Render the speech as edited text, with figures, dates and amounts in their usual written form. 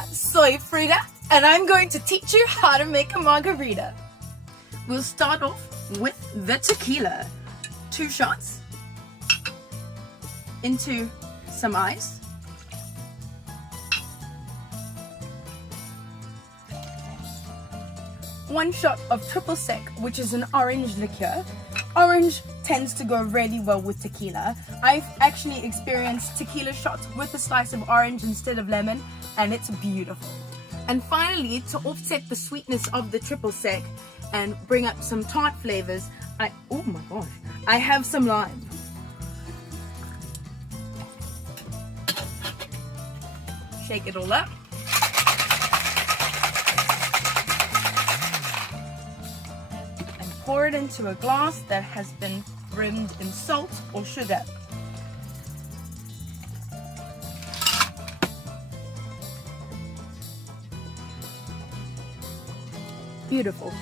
Hola, soy Frida, and I'm going to teach you how to make a margarita. We'll start off with the tequila. 2 shots into some ice. One shot of triple sec, which is an orange liqueur. Orange tends to go really well with tequila. I've actually experienced tequila shots with a slice of orange instead of lemon, and it's beautiful. And finally, to offset the sweetness of the triple sec and bring up some tart flavors, oh my gosh, I have some lime. Shake it all up. Pour it into a glass that has been rimmed in salt or sugar. Beautiful.